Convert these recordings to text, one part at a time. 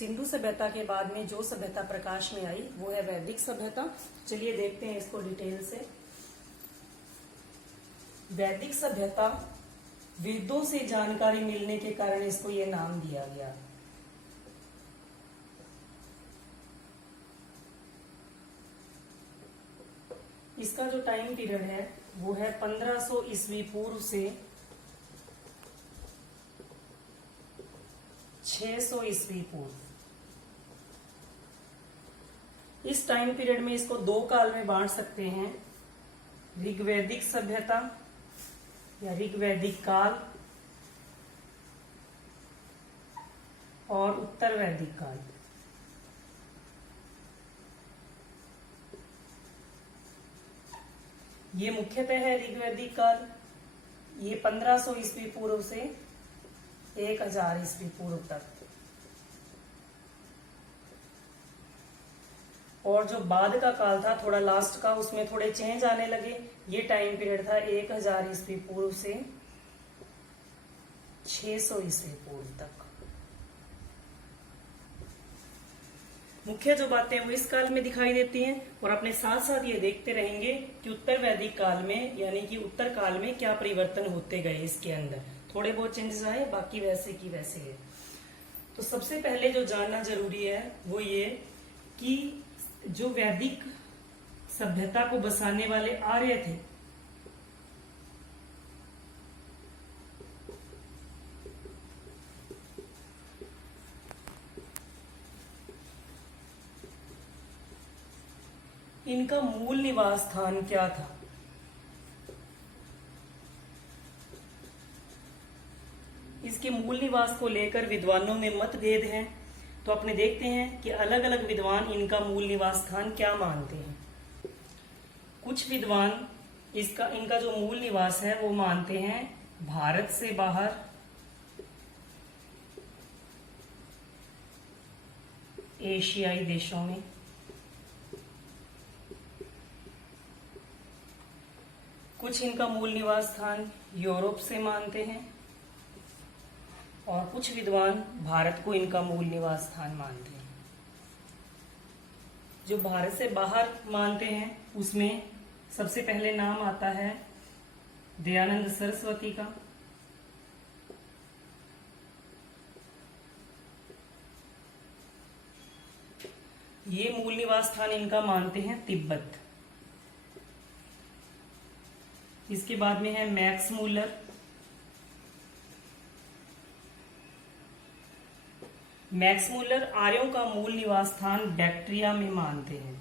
सिंधु सभ्यता के बाद में जो सभ्यता प्रकाश में आई वो है वैदिक सभ्यता। चलिए देखते हैं इसको डिटेल से। वैदिक सभ्यता, वेदों से जानकारी मिलने के कारण इसको ये नाम दिया गया। इसका जो टाइम पीरियड है वो है 1500 ईस्वी पूर्व से 600 ईस्वी पूर्व। इस टाइम पीरियड में इसको दो काल में बांट सकते हैं, ऋग्वैदिक सभ्यता या ऋग्वैदिक काल और उत्तर वैदिक काल। ये मुख्यतः है ऋग्वैदिक काल, ये 1500 ईस्वी पूर्व से 1000 ईस्वी पूर्व तक। और जो बाद का काल था थोड़ा लास्ट का, उसमें थोड़े चेंज आने लगे। ये टाइम पीरियड था 1000 ईस्वी पूर्व से 600 ईस्वी पूर्व तक। मुख्य जो बातें वो इस काल में दिखाई देती हैं और अपने साथ साथ ये देखते रहेंगे कि उत्तर वैदिक काल में यानी कि उत्तर काल में क्या परिवर्तन होते गए। इसके अंदर थोड़े बहुत चेंजेस आए, बाकी वैसे की वैसे है। तो सबसे पहले जो जानना जरूरी है वो ये कि जो वैदिक सभ्यता को बसाने वाले आर्य थे, इनका मूल निवास स्थान क्या था। इसके मूल निवास को लेकर विद्वानों में मतभेद हैं। तो अपने देखते हैं कि अलग अलग विद्वान इनका मूल निवास स्थान क्या मानते हैं। कुछ विद्वान इनका जो मूल निवास है वो मानते हैं भारत से बाहर एशियाई देशों में। कुछ इनका मूल निवास स्थान यूरोप से मानते हैं और कुछ विद्वान भारत को इनका मूल निवास स्थान मानते हैं। जो भारत से बाहर मानते हैं उसमें सबसे पहले नाम आता है दयानंद सरस्वती का। ये मूल निवास स्थान इनका मानते हैं तिब्बत। इसके बाद में है मैक्स मूलर। मैक्स मूलर आर्यों का मूल निवास स्थान बैक्ट्रिया में मानते हैं,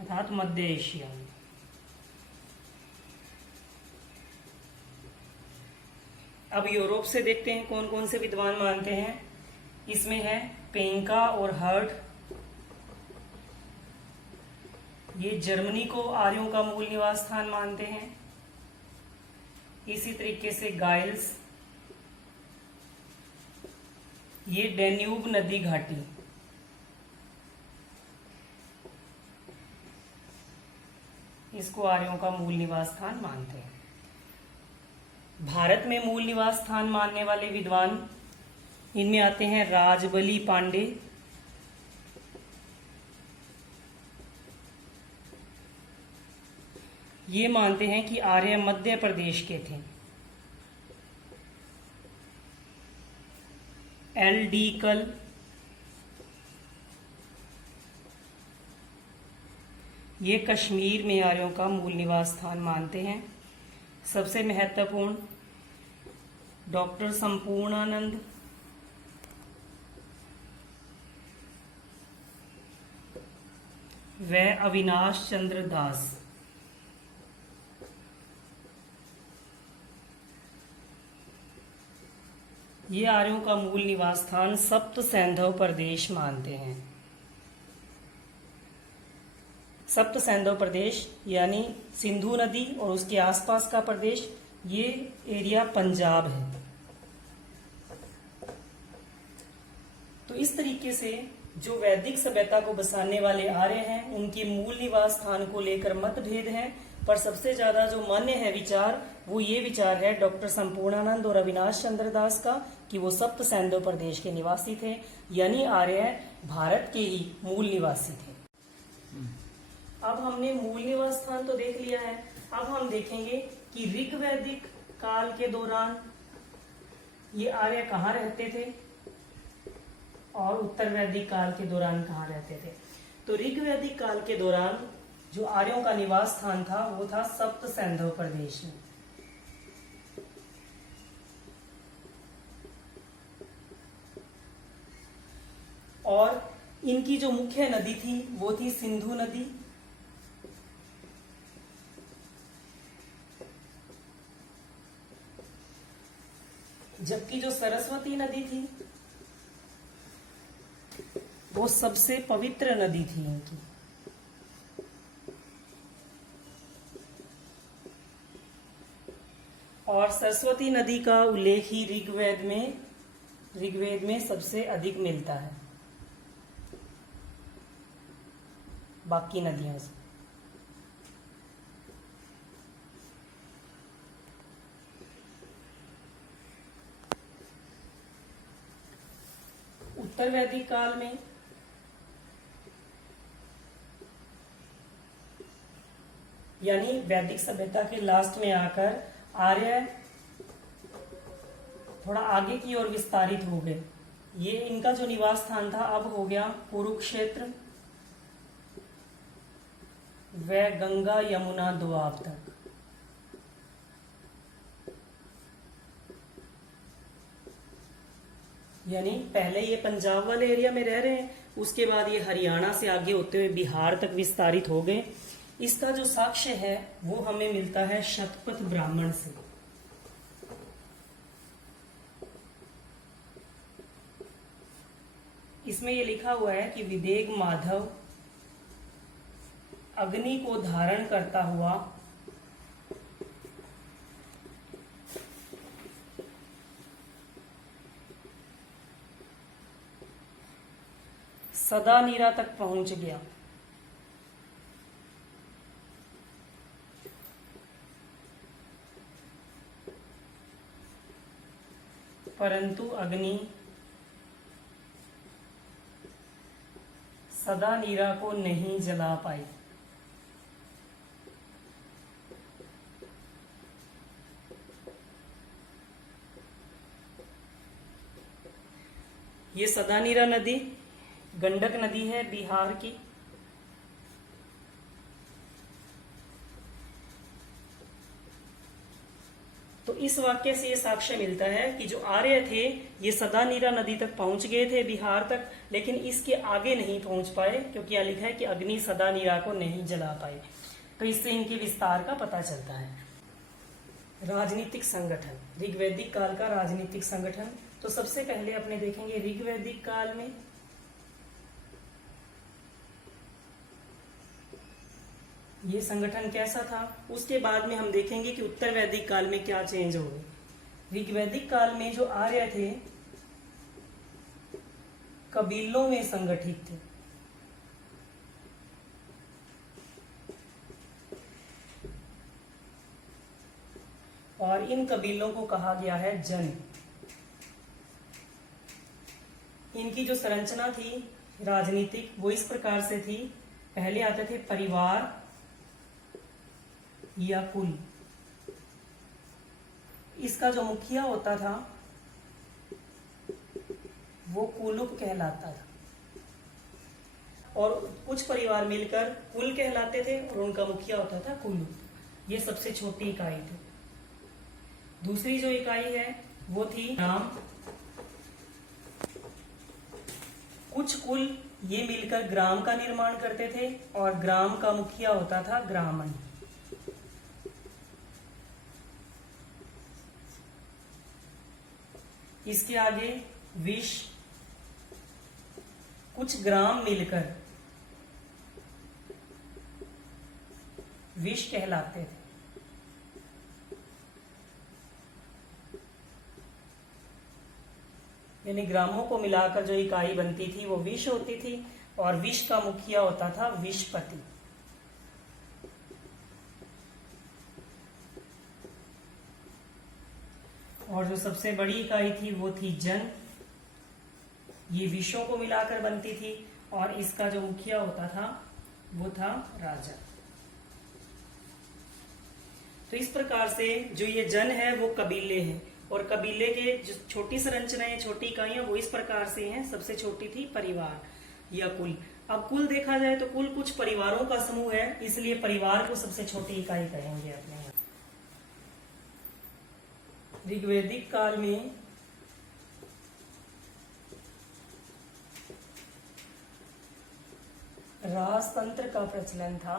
अर्थात मध्य एशिया में। अब यूरोप से देखते हैं कौन कौन से विद्वान मानते हैं। इसमें है पेंका और हर्ट। ये जर्मनी को आर्यों का मूल निवास स्थान मानते हैं। इसी तरीके से गाइल्स, ये डेन्यूब नदी घाटी, इसको आर्यों का मूल निवास स्थान मानते हैं। भारत में मूल निवास स्थान मानने वाले विद्वान इनमें आते हैं राजबली पांडे, ये मानते हैं कि आर्य मध्य प्रदेश के थे। एल डी कल, ये कश्मीर में आर्यों का मूल निवास स्थान मानते हैं। सबसे महत्वपूर्ण डॉक्टर संपूर्णानंद, व अविनाश चंद्र दास। ये आर्यों का मूल निवास स्थान सप्त सैंधव प्रदेश मानते हैं। सप्त सैंधव प्रदेश यानी सिंधु नदी और उसके आसपास का प्रदेश, ये एरिया पंजाब है। तो इस तरीके से जो वैदिक सभ्यता को बसाने वाले आर्य हैं उनके मूल निवास स्थान को लेकर मतभेद हैं। पर सबसे ज्यादा जो मान्य है विचार, वो ये विचार है डॉक्टर संपूर्णानंद और अविनाश चंद्र दास का कि वो सप्त सैंधव प्रदेश के निवासी थे, यानी आर्य भारत के ही मूल निवासी थे। अब हमने मूल निवास स्थान तो देख लिया है। अब हम देखेंगे कि ऋग वैदिक काल के दौरान ये आर्य कहाँ रहते थे और उत्तर वैदिक काल के दौरान कहाँ रहते थे। तो ऋग वैदिक काल के दौरान जो आर्यों का निवास स्थान था वो था सप्त सैंधव प्रदेश में। और इनकी जो मुख्य नदी थी वो थी सिंधु नदी, जबकि जो सरस्वती नदी थी वो सबसे पवित्र नदी थी इनकी। और सरस्वती नदी का उल्लेख ही ऋग्वेद में सबसे अधिक मिलता है बाकी नदियों से। उत्तर वैदिक काल में यानी वैदिक सभ्यता के लास्ट में आकर आर्य थोड़ा आगे की ओर विस्तारित हो गए। ये इनका जो निवास स्थान था अब हो गया कुरुक्षेत्र व गंगा यमुना दोआब तक। यानी पहले ये पंजाब वाले एरिया में रह रहे हैं, उसके बाद ये हरियाणा से आगे होते हुए बिहार तक विस्तारित हो गए। इसका जो साक्ष्य है वो हमें मिलता है शतपथ ब्राह्मण से। इसमें ये लिखा हुआ है कि विदेग माधव अग्नि को धारण करता हुआ सदानीरा तक पहुंच गया, परंतु अग्नि सदानीरा को नहीं जला पाई। ये सदानीरा नदी गंडक नदी है बिहार की। तो इस वाक्य से ये साक्ष्य मिलता है कि जो आर्य थे ये सदानीरा नदी तक पहुंच गए थे बिहार तक, लेकिन इसके आगे नहीं पहुंच पाए क्योंकि यह लिखा है कि अग्नि सदानीरा को नहीं जला पाए। तो इससे इनके विस्तार का पता चलता है। राजनीतिक संगठन, ऋग्वैदिक काल का राजनीतिक संगठन। तो सबसे पहले अपने देखेंगे ऋग्वैदिक काल में ये संगठन कैसा था, उसके बाद में हम देखेंगे कि उत्तर वैदिक काल में क्या चेंज हो गए। ऋग्वैदिक काल में जो आर्य थे कबीलों में संगठित थे। और इन कबीलों को कहा गया है जन। इनकी जो संरचना थी राजनीतिक वो इस प्रकार से थी। पहले आते थे परिवार या कुल। इसका जो मुखिया होता था वो कुलुप कहलाता था, और कुछ परिवार मिलकर कुल कहलाते थे और उनका मुखिया होता था कुलुप। ये सबसे छोटी इकाई थी। दूसरी जो इकाई है वो थी ग्राम। कुछ कुल ये मिलकर ग्राम का निर्माण करते थे और ग्राम का मुखिया होता था ग्रामन। इसके आगे विश। कुछ ग्राम मिलकर विश कहलाते थे। यानी ग्रामों को मिलाकर जो इकाई बनती थी वो विश होती थी और विश का मुखिया होता था विशपति। और जो सबसे बड़ी इकाई थी वो थी जन। ये विषयों को मिलाकर बनती थी और इसका जो मुखिया होता था वो था राजा। तो इस प्रकार से जो ये जन है वो कबीले हैं, और कबीले के जो छोटी संरचनाएं, छोटी इकाइयां वो इस प्रकार से हैं। सबसे छोटी थी परिवार या कुल। अब कुल देखा जाए तो कुल कुछ परिवारों का समूह है, इसलिए परिवार को सबसे छोटी इकाई कहेंगे अपने यहाँ। ऋग्वैदिक काल में राजतंत्र का प्रचलन था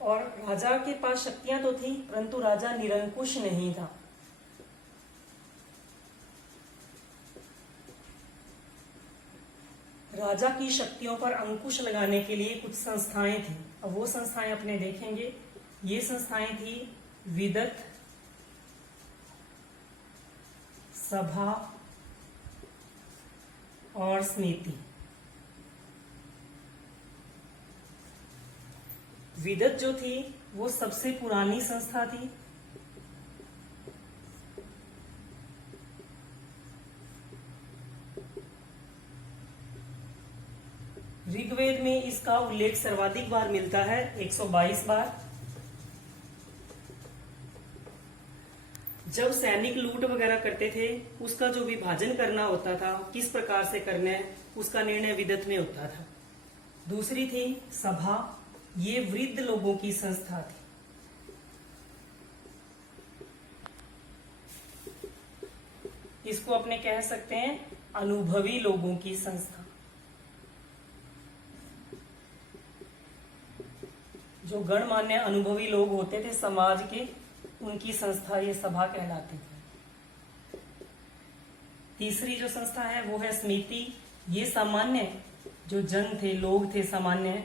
और राजा के पास शक्तियां तो थी, परंतु राजा निरंकुश नहीं था। राजा की शक्तियों पर अंकुश लगाने के लिए कुछ संस्थाएं थी। अब वो संस्थाएं अपने देखेंगे। ये संस्थाएं थी विदत, सभा और समिति। विदत जो थी वो सबसे पुरानी संस्था थी। ऋग्वेद में इसका उल्लेख सर्वाधिक बार मिलता है, 122 बार। जब सैनिक लूट वगैरह करते थे, उसका जो विभाजन करना होता था, किस प्रकार से करना है, उसका निर्णय विदत में होता था। दूसरी थी सभा। ये वृद्ध लोगों की संस्था थी। इसको अपने कह सकते हैं अनुभवी लोगों की संस्था। जो गणमान्य अनुभवी लोग होते थे समाज के, उनकी संस्था ये सभा कहलाती थी। तीसरी जो संस्था है वो है समिति। ये सामान्य जो जन थे, लोग थे सामान्य,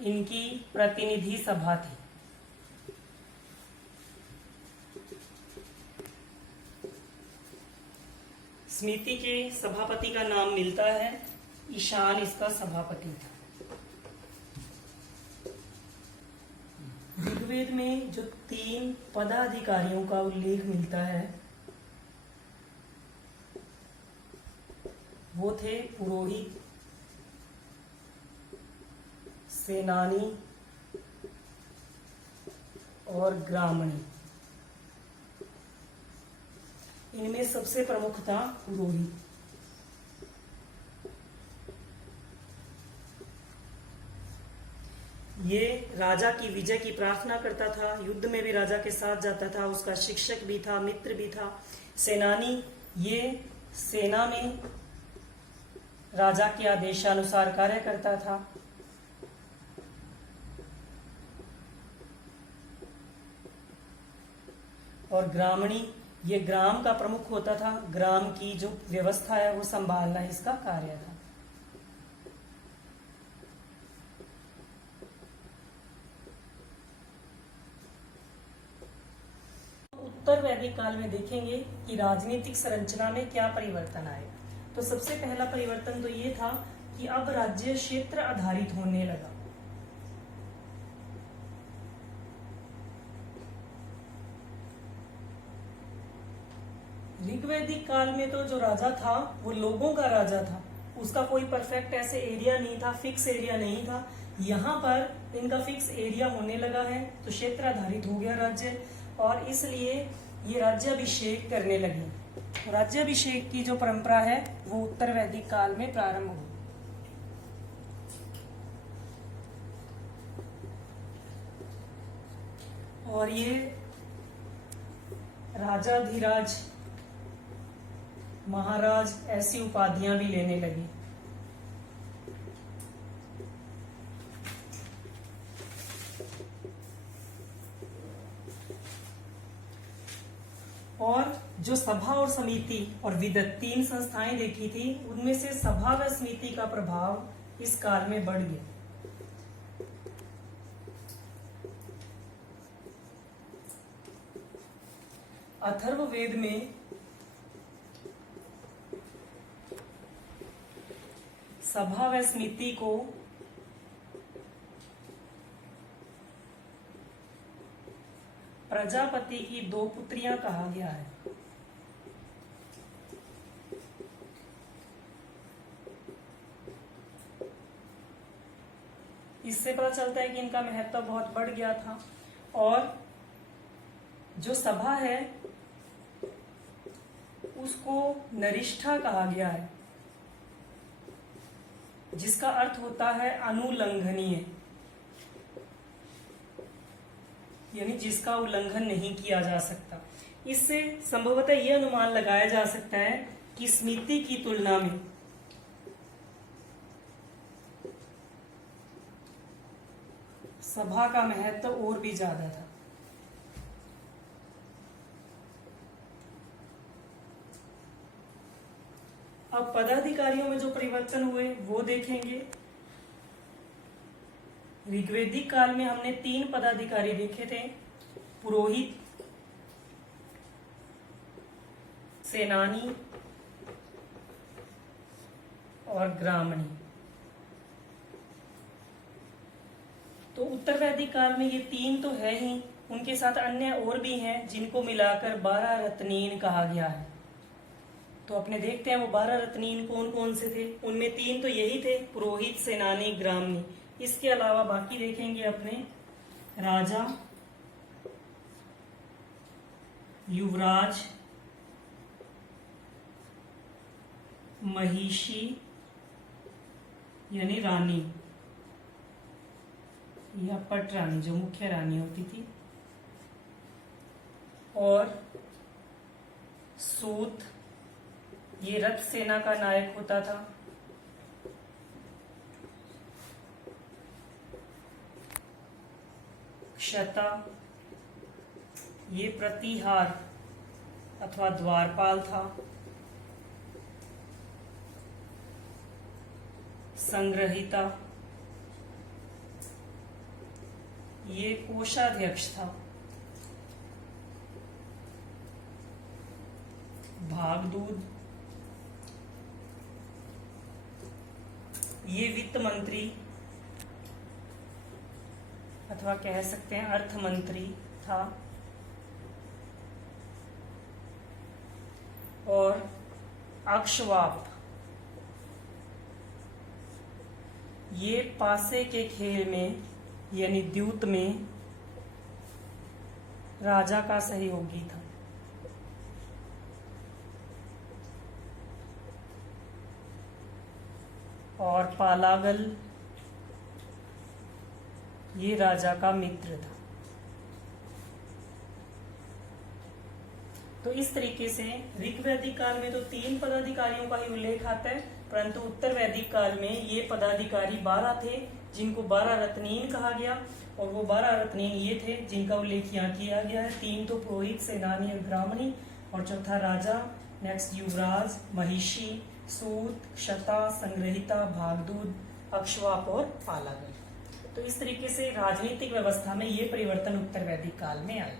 इनकी प्रतिनिधि सभा थी। समिति के सभापति का नाम मिलता है ईशान, इसका सभापति था। ऋग्वेद में जो 3 पदाधिकारियों का उल्लेख मिलता है वो थे पुरोहित, सेनानी और ग्रामणी। इनमें सबसे प्रमुख था पुरोहित। ये राजा की विजय की प्रार्थना करता था, युद्ध में भी राजा के साथ जाता था, उसका शिक्षक भी था, मित्र भी था। सेनानी, ये सेना में राजा के आदेशानुसार कार्य करता था। और ग्रामणी, ये ग्राम का प्रमुख होता था। ग्राम की जो व्यवस्था है वो संभालना इसका कार्य था। उत्तर वैदिक काल में देखेंगे कि राजनीतिक संरचना में क्या परिवर्तन आए। तो सबसे पहला परिवर्तन तो ये था कि अब राज्य क्षेत्र आधारित होने लगा। ऋग्वैदिक काल में तो जो राजा था वो लोगों का राजा था, उसका कोई परफेक्ट ऐसे एरिया नहीं था, फिक्स एरिया नहीं था। यहाँ पर इनका फिक्स एरिया होने लगा है, तो क्षेत्र आधारित हो गया राज्य, और इसलिए ये राज्याभिषेक करने लगे। राज्याभिषेक की जो परंपरा है वो उत्तर वैदिक काल में प्रारंभ हुई। और ये राजाधिराज, महाराज, ऐसी उपाधियां भी लेने लगे। और जो सभा और समिति और विदत 3 संस्थाएं देखी थी, उनमें से सभा व समिति का प्रभाव इस काल में बढ़ गया। अथर्ववेद में सभा व समिति को प्रजापति की 2 पुत्रियां कहा गया है। इससे पता चलता है कि इनका महत्व बहुत बढ़ गया था। और जो सभा है उसको नरिष्ठा कहा गया है, जिसका अर्थ होता है अनुल्लंघनीय, यानी जिसका उल्लंघन नहीं किया जा सकता। इससे संभवतः यह अनुमान लगाया जा सकता है कि स्मृति की तुलना में सभा का महत्व और भी ज्यादा था। अब पदाधिकारियों में जो परिवर्तन हुए वो देखेंगे। ऋग्वेदिक काल में हमने 3 पदाधिकारी देखे थे, पुरोहित, सेनानी और ग्रामणी। तो उत्तर वैदिक काल में ये 3 तो है ही, उनके साथ अन्य और भी हैं जिनको मिलाकर 12 रत्नीन कहा गया है। तो अपने देखते हैं वो 12 रत्नीन कौन कौन से थे। उनमें 3 तो यही थे, पुरोहित, सेनानी, ग्रामणी। इसके अलावा बाकी देखेंगे अपने राजा, युवराज, महिषी यानी रानी या पट रानी जो मुख्य रानी होती थी, और सूत, ये रथ सेना का नायक होता था, क्षता, ये प्रतिहार अथवा द्वारपाल था, संग्रहिता, ये कोषाध्यक्ष था, भागदूत, ये वित्त मंत्री अथवा कह सकते हैं अर्थ मंत्री था, और अक्षवाप, ये पासे के खेल में यानी द्यूत में राजा का सहयोगी था। और पालागल, ये राजा का मित्र था। तो इस तरीके से ऋग वैदिक काल में तो 3 पदाधिकारियों का ही उल्लेख आता है, परंतु उत्तर वैदिक काल में ये पदाधिकारी 12 थे जिनको 12 रत्नीन कहा गया, और वो 12 रत्नीन ये थे जिनका उल्लेख यहाँ किया गया है। 3 तो पुरोहित, सेनानी और ग्रामणी, और चौथा राजा, नेक्स्ट युवराज, महिषी, सूत, क्षता, संग्रहिता, भागदूत, अक्षवाप और पालागल। तो इस तरीके से राजनीतिक व्यवस्था में ये परिवर्तन उत्तर वैदिक काल में आए।